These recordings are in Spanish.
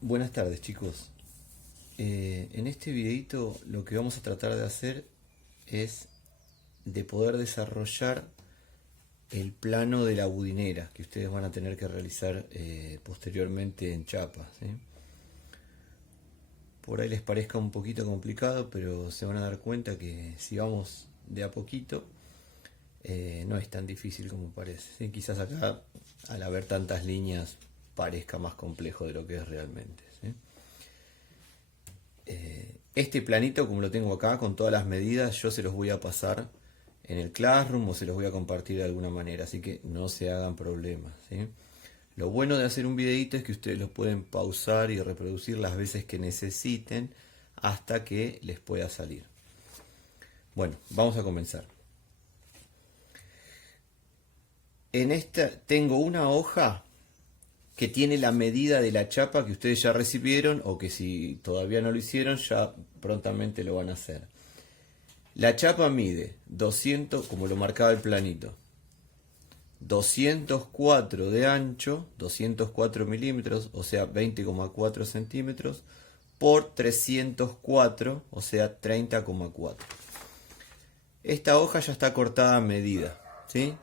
Buenas tardes, chicos. En este videito lo que vamos a tratar de hacer es de poder desarrollar el plano de la budinera que ustedes van a tener que realizar posteriormente en chapa, ¿sí? Por ahí les parezca un poquito complicado, pero se van a dar cuenta que si vamos de a poquito no es tan difícil como parece, ¿sí? Quizás acá al haber tantas líneas parezca más complejo de lo que es realmente, ¿sí? Este planito, como lo tengo acá con todas las medidas, yo se los voy a pasar en el Classroom o se los voy a compartir de alguna manera, así que no se hagan problemas, ¿sí? Lo bueno de hacer un videito es que ustedes lo pueden pausar y reproducir las veces que necesiten hasta que les pueda salir. Bueno, vamos a comenzar. En esta tengo una hoja que tiene la medida de la chapa que ustedes ya recibieron o que si todavía no lo hicieron ya prontamente lo van a hacer. La chapa mide 200, como lo marcaba el planito, 204 de ancho, 204 milímetros, o sea 20,4 centímetros, por 304, o sea 30,4. Esta hoja ya está cortada a medida, ¿sí?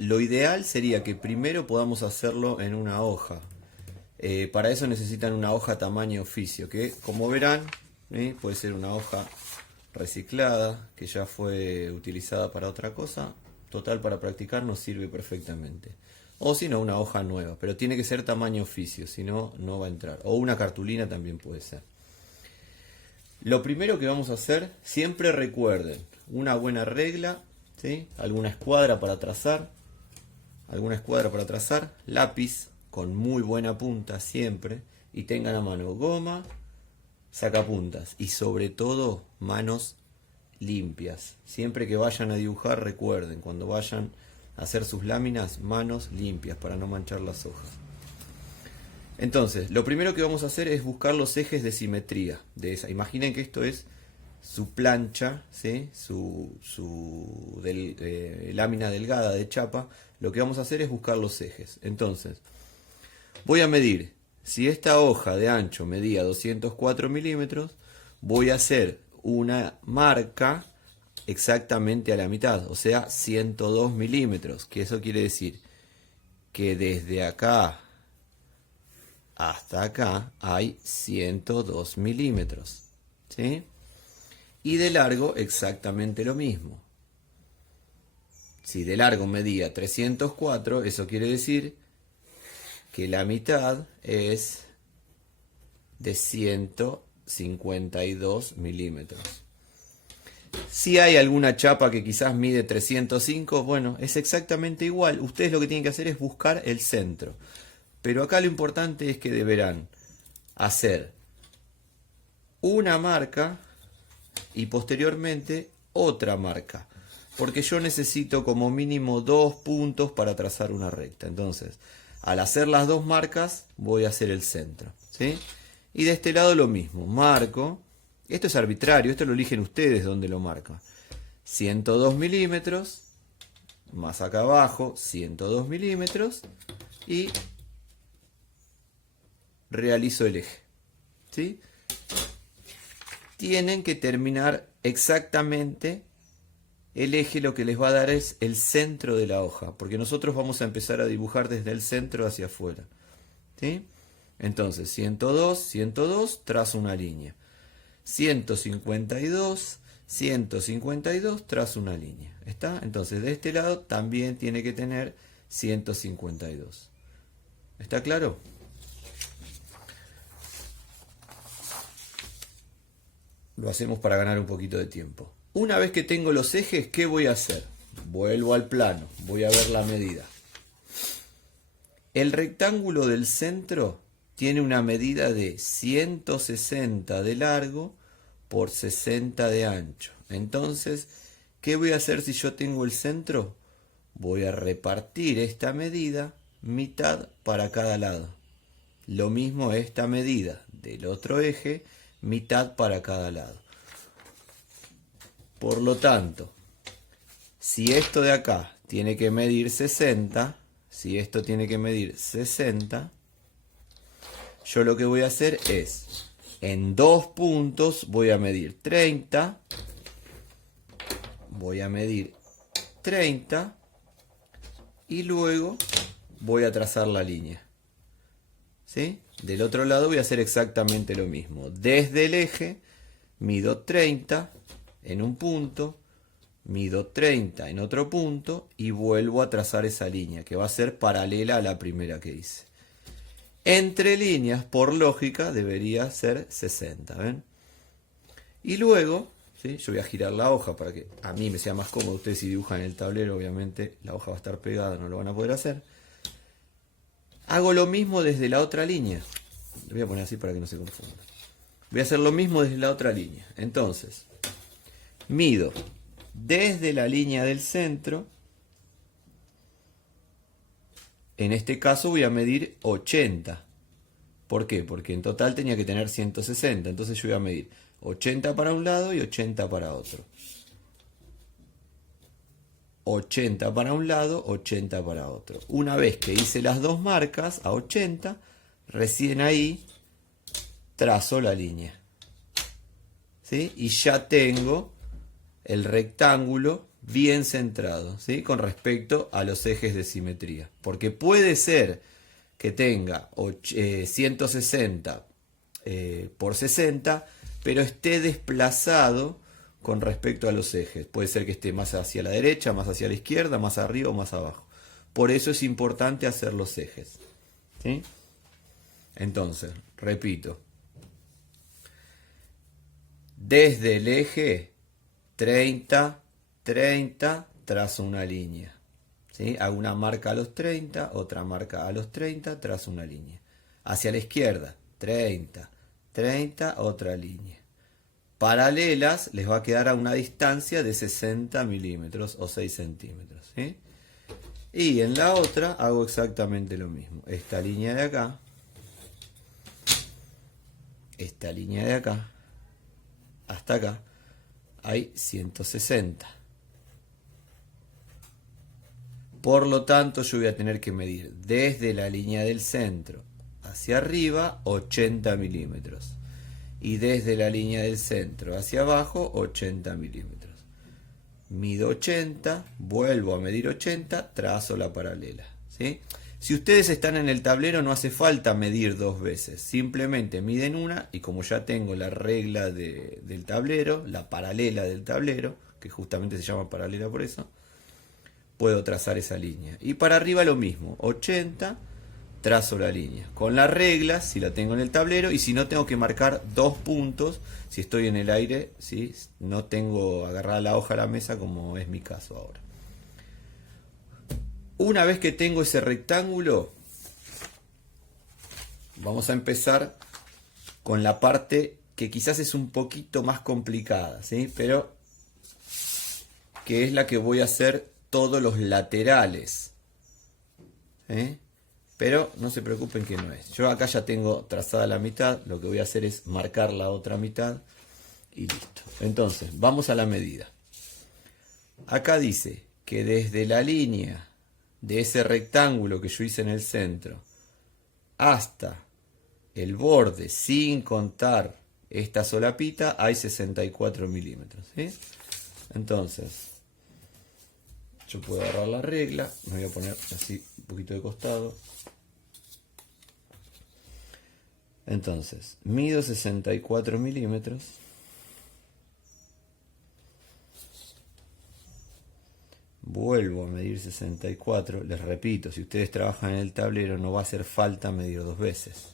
Lo ideal sería que primero podamos hacerlo en una hoja. Para eso necesitan una hoja tamaño oficio, que como verán, puede ser una hoja reciclada, que ya fue utilizada para otra cosa. Total, para practicar nos sirve perfectamente. O si no, una hoja nueva, pero tiene que ser tamaño oficio, si no, no va a entrar. O una cartulina también puede ser. Lo primero que vamos a hacer, siempre recuerden, una buena regla, ¿sí? Alguna escuadra para trazar, lápiz con muy buena punta siempre, y tengan a mano goma, sacapuntas y sobre todo manos limpias. Siempre que vayan a dibujar, recuerden, cuando vayan a hacer sus láminas, manos limpias para no manchar las hojas. Entonces, lo primero que vamos a hacer es buscar los ejes de simetría de esa. Imaginen que esto es su plancha, ¿sí? Lámina delgada de chapa. Lo que vamos a hacer es buscar los ejes. Entonces, voy a medir. Si esta hoja de ancho medía 204 milímetros, voy a hacer una marca exactamente a la mitad, o sea, 102 milímetros. Que eso quiere decir que desde acá hasta acá hay 102 milímetros, ¿sí? Y de largo exactamente lo mismo. Si de largo medía 304, eso quiere decir que la mitad es de 152 milímetros. Si hay alguna chapa que quizás mide 305, bueno, es exactamente igual. Ustedes lo que tienen que hacer es buscar el centro. Pero acá lo importante es que deberán hacer una marca y posteriormente otra marca. Porque yo necesito como mínimo 2 puntos para trazar una recta. Entonces, al hacer las dos marcas, voy a hacer el centro, ¿sí? Y de este lado lo mismo, marco. Esto es arbitrario, esto lo eligen ustedes donde lo marcan. 102 milímetros, más acá abajo, 102 milímetros, y realizo el eje, ¿sí? Tienen que terminar exactamente el eje, lo que les va a dar es el centro de la hoja, porque nosotros vamos a empezar a dibujar desde el centro hacia afuera, ¿sí? Entonces, 102, 102, trazo una línea. 152, 152, trazo una línea. ¿Está? Entonces, de este lado también tiene que tener 152. ¿Está claro? Lo hacemos para ganar un poquito de tiempo. Una vez que tengo los ejes, ¿qué voy a hacer? Vuelvo al plano, voy a ver la medida. El rectángulo del centro tiene una medida de 160 de largo por 60 de ancho. Entonces, ¿qué voy a hacer si yo tengo el centro? Voy a repartir esta medida mitad para cada lado. Lo mismo esta medida del otro eje, mitad para cada lado. Por lo tanto, si esto de acá tiene que medir 60, si esto tiene que medir 60, yo lo que voy a hacer es, en 2 puntos voy a medir 30, y luego voy a trazar la línea. ¿Sí? Del otro lado voy a hacer exactamente lo mismo. Desde el eje mido 30 en un punto, mido 30 en otro punto y vuelvo a trazar esa línea que va a ser paralela a la primera que hice. Entre líneas, por lógica, debería ser 60. ¿Ven? Y luego, ¿sí? Yo voy a girar la hoja para que a mí me sea más cómodo. Ustedes si dibujan en el tablero, obviamente la hoja va a estar pegada, no lo van a poder hacer. Hago lo mismo desde la otra línea. Lo voy a poner así para que no se confunda. Voy a hacer lo mismo desde la otra línea. Entonces, mido desde la línea del centro. En este caso voy a medir 80. ¿Por qué? Porque en total tenía que tener 160. Entonces yo voy a medir 80 para un lado y 80 para otro. 80 para un lado, 80 para otro. Una vez que hice las dos marcas a 80, recién ahí trazo la línea. ¿Sí? Y ya tengo el rectángulo bien centrado, ¿sí? Con respecto a los ejes de simetría. Porque puede ser que tenga 160 por 60, pero esté desplazado con respecto a los ejes. Puede ser que esté más hacia la derecha, más hacia la izquierda, más arriba o más abajo. Por eso es importante hacer los ejes. ¿Sí? Entonces, repito. Desde el eje 30, 30, trazo una línea. ¿Sí? Hago una marca a los 30, otra marca a los 30, trazo una línea. Hacia la izquierda, 30, 30, otra línea. Paralelas les va a quedar a una distancia de 60 milímetros o 6 centímetros. ¿Sí? Y en la otra hago exactamente lo mismo. Esta línea de acá, esta línea de acá, hasta acá, hay 160. Por lo tanto, yo voy a tener que medir desde la línea del centro hacia arriba 80 milímetros. Y desde la línea del centro hacia abajo 80 milímetros. Mido 80, vuelvo a medir 80, trazo la paralela. ¿Sí? Si ustedes están en el tablero no hace falta medir dos veces, simplemente miden una y como ya tengo la regla del tablero, la paralela del tablero, que justamente se llama paralela por eso, puedo trazar esa línea. Y para arriba lo mismo, 80, trazo la línea. Con la regla, si la tengo en el tablero, y si no tengo que marcar 2 puntos, si estoy en el aire, ¿sí? No tengo agarrada la hoja a la mesa como es mi caso ahora. Una vez que tengo ese rectángulo, vamos a empezar con la parte que quizás es un poquito más complicada, ¿sí? Pero que es la que voy a hacer todos los laterales. ¿Sí? Pero no se preocupen que no es. Yo acá ya tengo trazada la mitad, lo que voy a hacer es marcar la otra mitad y listo. Entonces, vamos a la medida. Acá dice que desde la línea de ese rectángulo que yo hice en el centro hasta el borde, sin contar esta solapita, hay 64 milímetros. ¿Sí? Entonces, yo puedo agarrar la regla, me voy a poner así un poquito de costado. Entonces, mido 64 milímetros. Vuelvo a medir 64. Les repito, si ustedes trabajan en el tablero no va a hacer falta medir dos veces.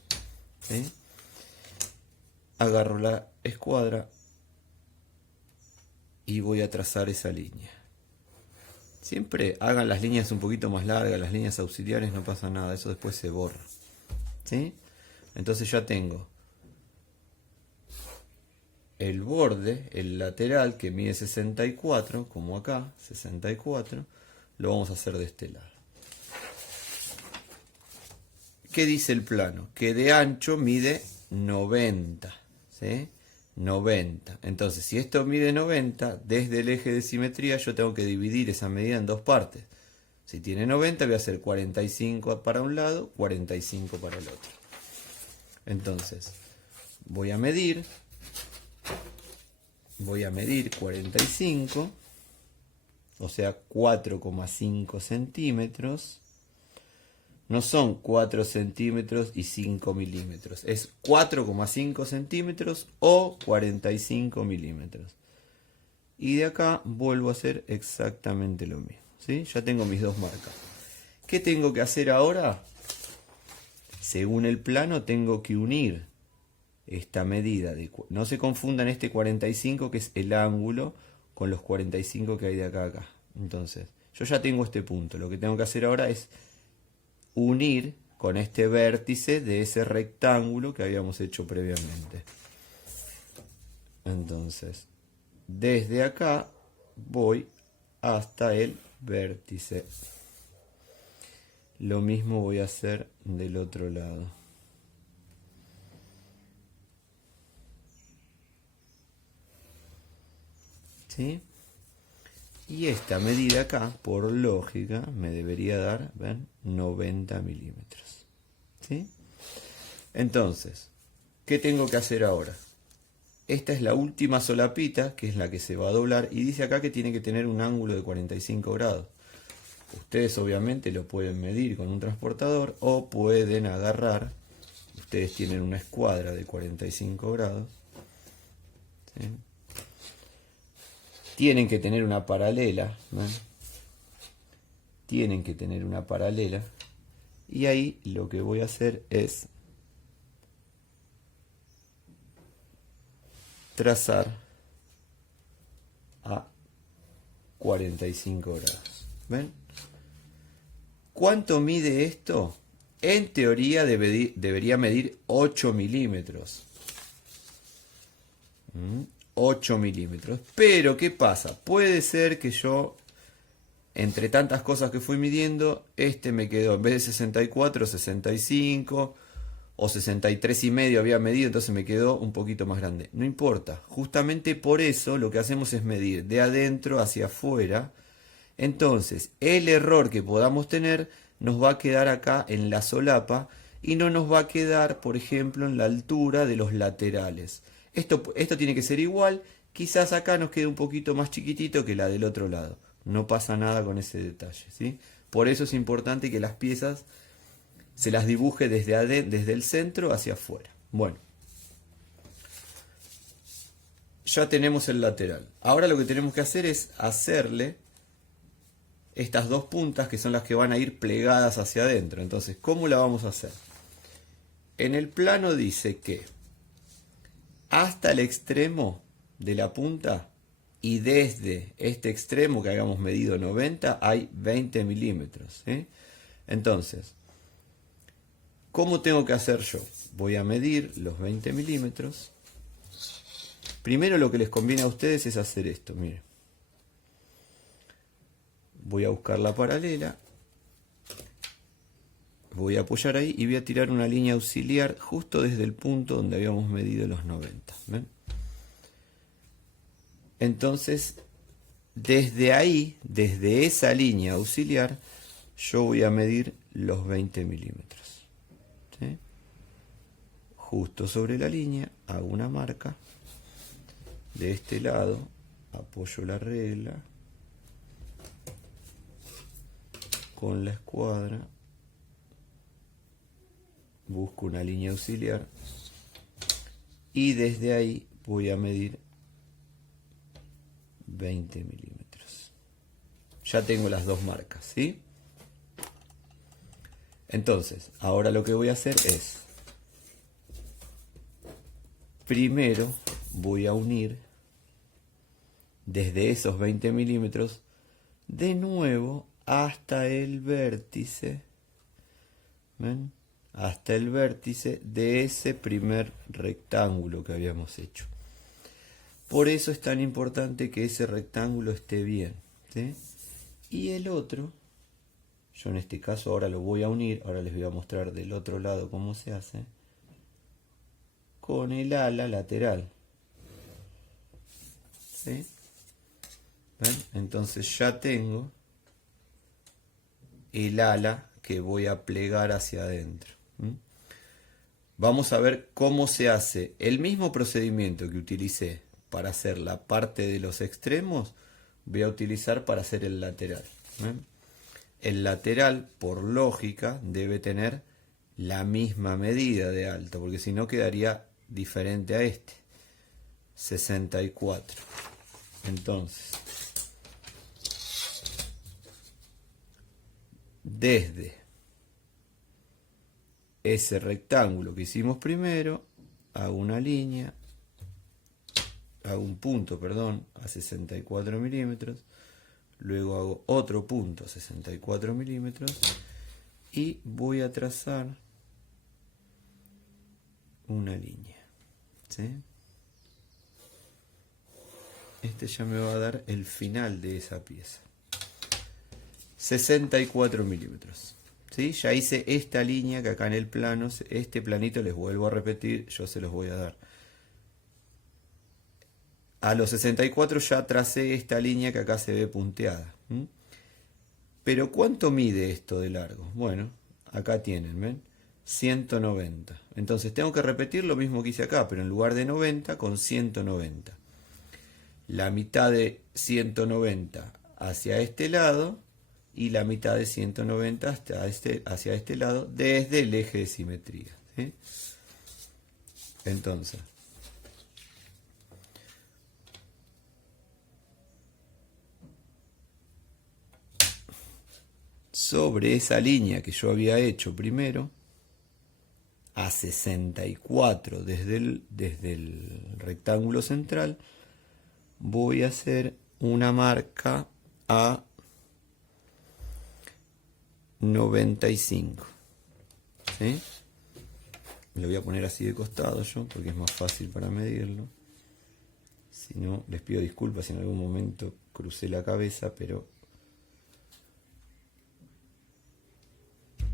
¿Sí? Agarro la escuadra y voy a trazar esa línea. Siempre hagan las líneas un poquito más largas, las líneas auxiliares, no pasa nada, eso después se borra. ¿Sí? Entonces ya tengo el borde, el lateral que mide 64, como acá, 64, lo vamos a hacer de este lado. ¿Qué dice el plano? Que de ancho mide 90, ¿sí? 90. Entonces, si esto mide 90, desde el eje de simetría yo tengo que dividir esa medida en dos partes. Si tiene 90, voy a hacer 45 para un lado, 45 para el otro. Entonces, voy a medir 45, o sea 4,5 centímetros. No son 4 centímetros y 5 milímetros, es 4,5 centímetros o 45 milímetros. Y de acá vuelvo a hacer exactamente lo mismo, ¿sí? Ya tengo mis dos marcas. ¿Qué tengo que hacer ahora? Según el plano tengo que unir esta medida. No se confundan este 45 que es el ángulo con los 45 que hay de acá a acá. Entonces, yo ya tengo este punto. Lo que tengo que hacer ahora es unir con este vértice de ese rectángulo que habíamos hecho previamente. Entonces, desde acá voy hasta el vértice. Lo mismo voy a hacer del otro lado. ¿Sí? Y esta medida acá, por lógica, me debería dar, ¿ven? 90 milímetros. ¿Sí? Entonces, ¿qué tengo que hacer ahora? Esta es la última solapita, que es la que se va a doblar, y dice acá que tiene que tener un ángulo de 45 grados. Ustedes obviamente lo pueden medir con un transportador o pueden agarrar, ustedes tienen una escuadra de 45 grados, ¿sí? Tienen que tener una paralela, ¿no? Tienen que tener una paralela, y ahí lo que voy a hacer es trazar a 45 grados. ¿Ven? ¿Cuánto mide esto? En teoría debería medir 8 milímetros. 8 milímetros. Pero, ¿qué pasa? Puede ser que yo, entre tantas cosas que fui midiendo, este me quedó, en vez de 64, 65 o 63 y medio había medido, entonces me quedó un poquito más grande. No importa. Justamente por eso lo que hacemos es medir de adentro hacia afuera. Entonces, el error que podamos tener nos va a quedar acá en la solapa y no nos va a quedar, por ejemplo, en la altura de los laterales. Esto tiene que ser igual, quizás acá nos quede un poquito más chiquitito que la del otro lado. No pasa nada con ese detalle, ¿sí? Por eso es importante que las piezas se las dibuje desde el centro hacia afuera. Bueno, ya tenemos el lateral. Ahora lo que tenemos que hacer es hacerle estas dos puntas que son las que van a ir plegadas hacia adentro. Entonces, ¿cómo la vamos a hacer? En el plano dice que hasta el extremo de la punta y desde este extremo que habíamos medido 90 hay 20 milímetros, ¿sí? Entonces, ¿cómo tengo que hacer yo? Voy a medir los 20 milímetros. Primero lo que les conviene a ustedes es hacer esto, miren. Voy a buscar la paralela, voy a apoyar ahí y voy a tirar una línea auxiliar justo desde el punto donde habíamos medido los 90. ¿Ven? Entonces, desde ahí, desde esa línea auxiliar, yo voy a medir los 20 milímetros. ¿Sí? Justo sobre la línea, hago una marca. De este lado, apoyo la regla con la escuadra, busco una línea auxiliar y desde ahí voy a medir 20 milímetros. Ya tengo las dos marcas, ¿sí? Entonces, ahora lo que voy a hacer es, primero voy a unir desde esos 20 milímetros de nuevo hasta el vértice, ¿ven? Hasta el vértice de ese primer rectángulo que habíamos hecho. Por eso es tan importante que ese rectángulo esté bien, ¿sí? Y el otro, yo en este caso ahora lo voy a unir, ahora les voy a mostrar del otro lado cómo se hace, con el ala lateral, ¿sí? ¿Ven? Entonces ya tengo el ala que voy a plegar hacia adentro. vamos a ver cómo se hace el mismo procedimiento que utilicé para hacer la parte de los extremos, voy a utilizar para hacer el lateral. El lateral, por lógica, debe tener la misma medida de alto, porque si no quedaría diferente a este. 64. Entonces, desde ese rectángulo que hicimos primero, hago una línea, hago un punto, perdón, a 64 milímetros, luego hago otro punto a 64 milímetros y voy a trazar una línea, ¿sí? Este ya me va a dar el final de esa pieza. 64 milímetros. ¿Sí? Ya hice esta línea que acá en el plano, este planito les vuelvo a repetir, yo se los voy a dar. A los 64 ya tracé esta línea que acá se ve punteada. Pero ¿cuánto mide esto de largo? Bueno, acá tienen, ¿ven? 190. Entonces tengo que repetir lo mismo que hice acá, pero en lugar de 90 con 190. La mitad de 190 hacia este lado y la mitad de 190 hacia este lado desde el eje de simetría, ¿sí? Entonces, sobre esa línea que yo había hecho primero, a 64 desde el rectángulo central, voy a hacer una marca a 95. ¿Sí? Lo voy a poner así de costado yo, porque es más fácil para medirlo. Si no, les pido disculpas si en algún momento crucé la cabeza, pero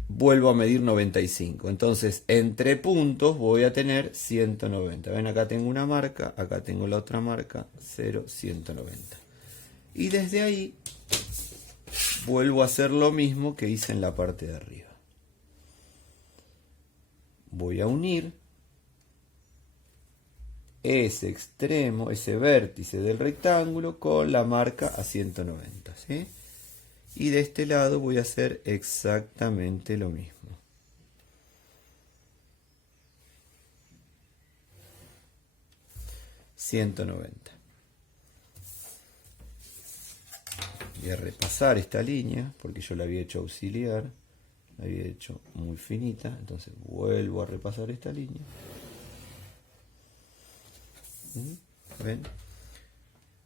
vuelvo a medir 95. Entonces, entre puntos voy a tener 190. Ven, acá tengo una marca, acá tengo la otra marca, 0, 190. Y desde ahí vuelvo a hacer lo mismo que hice en la parte de arriba. Voy a unir ese extremo, ese vértice del rectángulo con la marca a 190, ¿sí? Y de este lado voy a hacer exactamente lo mismo. $190. Voy a repasar esta línea porque yo la había hecho auxiliar, la había hecho muy finita, entonces vuelvo a repasar esta línea. ¿Ven?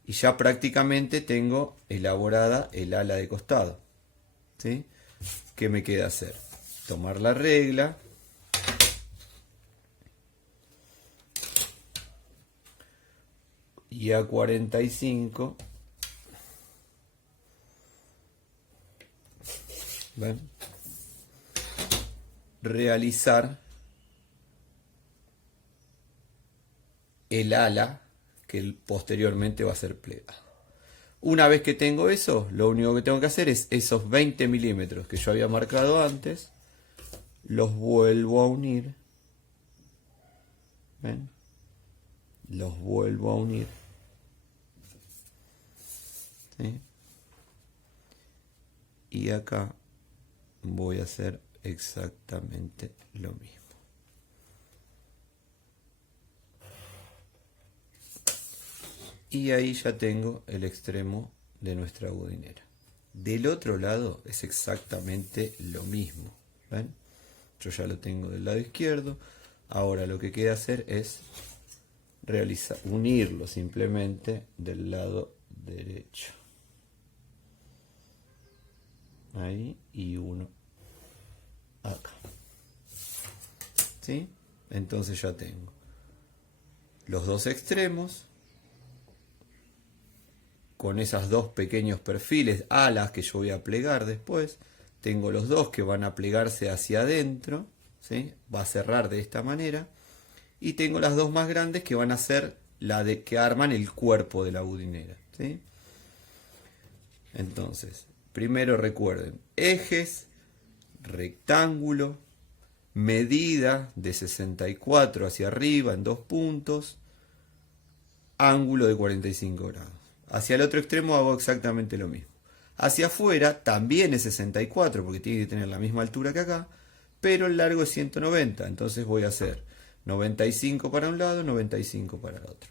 Y ya prácticamente tengo elaborada el ala de costado, ¿sí? ¿Qué me queda hacer? Tomar la regla, y a 45, ¿ven? Realizar el ala que posteriormente va a ser plegado. Una vez que tengo eso, lo único que tengo que hacer es esos 20 milímetros que yo había marcado antes, los vuelvo a unir. ¿Ven? Los vuelvo a unir. ¿Sí? Y acá voy a hacer exactamente lo mismo. Y ahí ya tengo el extremo de nuestra budinera. Del otro lado es exactamente lo mismo. ¿Ven? Yo ya lo tengo del lado izquierdo. Ahora lo que queda hacer es unirlo simplemente del lado derecho. Ahí y uno acá. ¿Sí? Entonces ya tengo los dos extremos con esos dos pequeños perfiles, alas que yo voy a plegar después. Tengo los dos que van a plegarse hacia adentro, ¿sí? Va a cerrar de esta manera. Y tengo las dos más grandes que van a ser la de que arman el cuerpo de la budinera, ¿sí? Entonces, primero recuerden, ejes, rectángulo, medida de 64 hacia arriba en 2 puntos, ángulo de 45 grados. Hacia el otro extremo hago exactamente lo mismo. Hacia afuera también es 64 porque tiene que tener la misma altura que acá, pero el largo es 190, entonces voy a hacer 95 para un lado, 95 para el otro.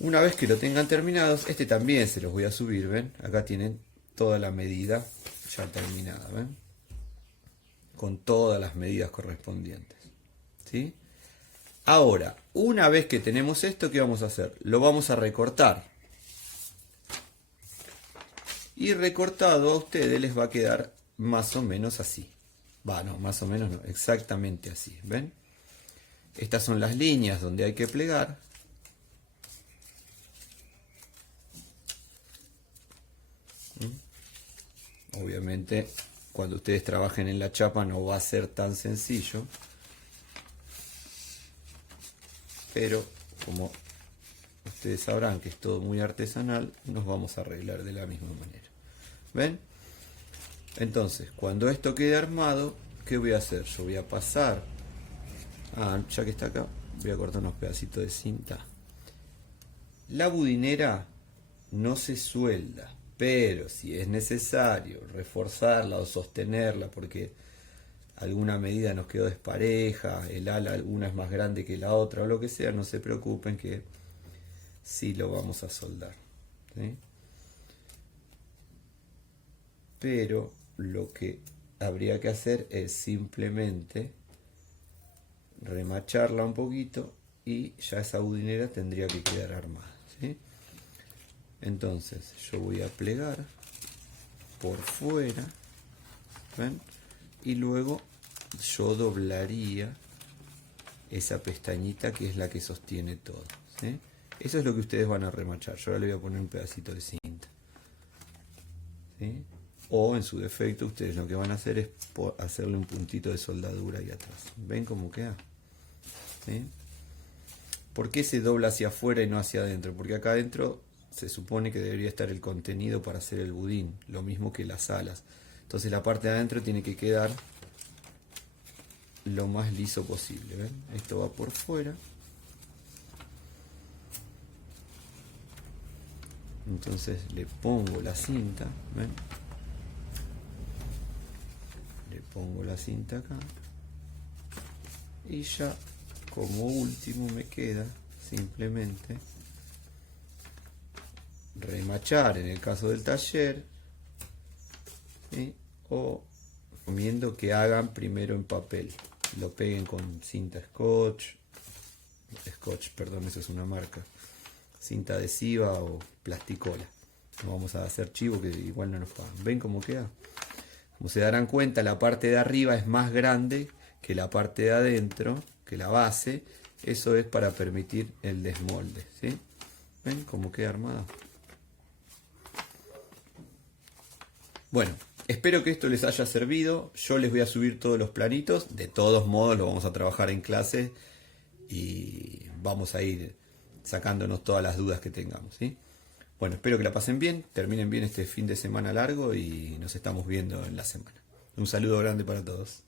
Una vez que lo tengan terminados, este también se los voy a subir, ¿ven? Acá tienen toda la medida ya terminada, ¿ven? Con todas las medidas correspondientes, ¿sí? Ahora, una vez que tenemos esto, ¿qué vamos a hacer? Lo vamos a recortar. Y recortado a ustedes les va a quedar más o menos así. No, más o menos no, exactamente así, ¿ven? Estas son las líneas donde hay que plegar. Obviamente, cuando ustedes trabajen en la chapa no va a ser tan sencillo. Pero, como ustedes sabrán que es todo muy artesanal, nos vamos a arreglar de la misma manera. ¿Ven? Entonces, cuando esto quede armado, ¿qué voy a hacer? Yo voy a pasar, ya que está acá, voy a cortar unos pedacitos de cinta. La budinera no se suelda, pero si es necesario reforzarla o sostenerla porque alguna medida nos quedó despareja, el ala alguna es más grande que la otra o lo que sea, no se preocupen que sí lo vamos a soldar, ¿sí? Pero lo que habría que hacer es simplemente remacharla un poquito y ya esa budinera tendría que quedar armada, ¿sí? Entonces yo voy a plegar por fuera, ¿ven? Y luego yo doblaría esa pestañita que es la que sostiene todo, ¿sí? Eso es lo que ustedes van a remachar. Yo ahora le voy a poner un pedacito de cinta, ¿sí? O en su defecto ustedes lo que van a hacer es hacerle un puntito de soldadura ahí atrás. ¿Ven cómo queda? ¿Sí? ¿Por qué se dobla hacia afuera y no hacia adentro? Porque acá adentro se supone que debería estar el contenido para hacer el budín, lo mismo que las alas. Entonces la parte de adentro tiene que quedar lo más liso posible. ¿Ven? Esto va por fuera. Entonces le pongo la cinta, ¿ven? Le pongo la cinta acá. Y ya como último me queda simplemente remachar en el caso del taller, ¿sí? O recomiendo que hagan primero en papel, lo peguen con cinta scotch, perdón, eso es una marca, cinta adhesiva o plasticola. No vamos a hacer chivo que igual no nos pagan. ¿Ven cómo queda? Como se darán cuenta, la parte de arriba es más grande que la parte de adentro, que la base. Eso es para permitir el desmolde, ¿sí? ¿Ven cómo queda armada? Bueno, espero que esto les haya servido. Yo les voy a subir todos los planitos. De todos modos lo vamos a trabajar en clase y vamos a ir sacándonos todas las dudas que tengamos, ¿sí? Bueno, espero que la pasen bien, terminen bien este fin de semana largo y nos estamos viendo en la semana. Un saludo grande para todos.